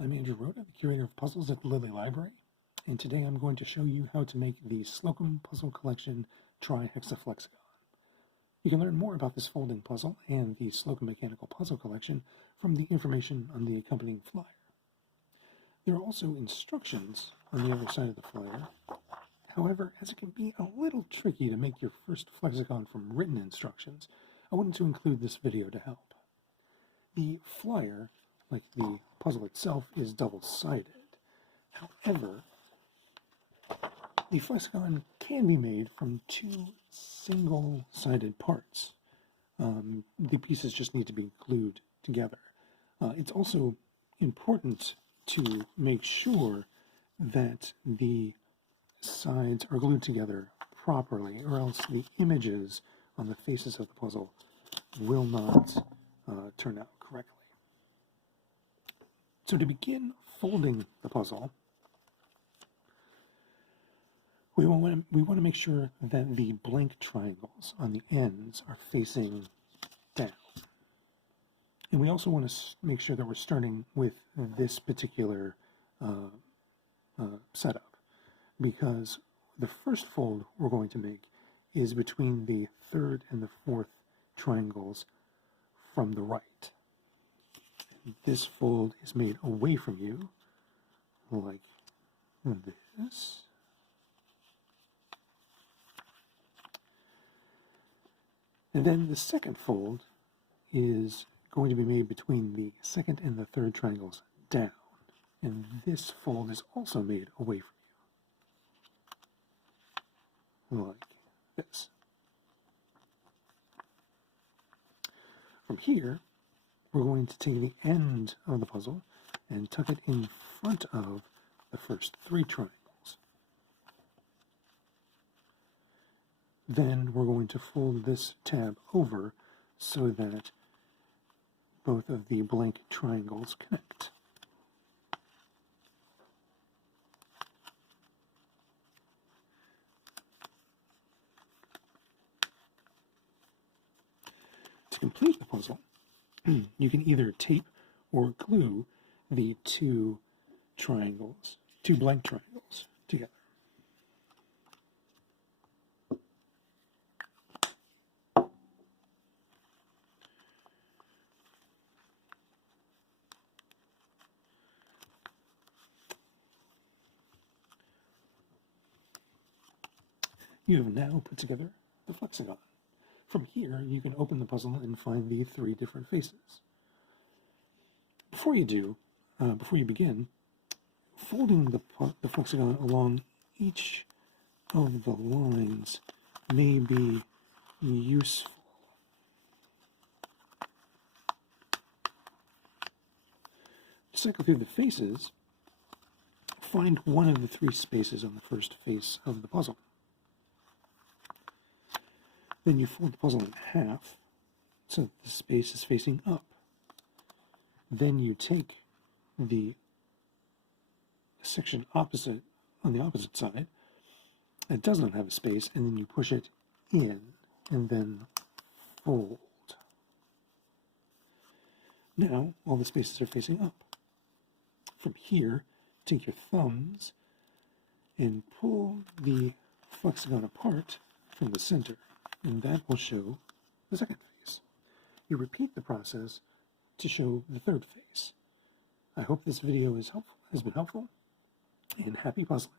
I'm Andrew Rhoda, the Curator of Puzzles at the Lilly Library, and today I'm going to show you how to make the Slocum Puzzle Collection Trihexaflexagon. You can learn more about this folding puzzle and the Slocum Mechanical Puzzle Collection from the information on the accompanying flyer. There are also instructions on the other side of the flyer. However, as it can be a little tricky to make your first flexagon from written instructions, I wanted to include this video to help. The flyer, like the puzzle itself, is double-sided. However, the flexagon can be made from two single-sided parts. The pieces just need to be glued together. It's also important to make sure that the sides are glued together properly, or else the images on the faces of the puzzle will not turn out correctly. So to begin folding the puzzle, we want to make sure that the blank triangles on the ends are facing down. And we also want to make sure that we're starting with this particular setup, because the first fold we're going to make is between the third and the fourth triangles from the right. This fold is made away from you, like this. And then the second fold is going to be made between the second and the third triangles down. And this fold is also made away from you, like this. From here, we're going to take the end of the puzzle and tuck it in front of the first three triangles. Then we're going to fold this tab over so that both of the blank triangles connect. To complete the puzzle, you can either tape or glue the two blank triangles together. You have now put together the flexagon. From here, you can open the puzzle and find the three different faces. Before you begin, folding the flexagon along each of the lines may be useful. To cycle through the faces, find one of the three spaces on the first face of the puzzle. Then you fold the puzzle in half so that the space is facing up. Then you take the section on the opposite side that does not have a space, and then you push it in and then fold. Now all the spaces are facing up. From here, take your thumbs and pull the flexagon apart from the center, and that will show the second face. You repeat the process to show the third face. I hope this video has been helpful, and happy puzzling.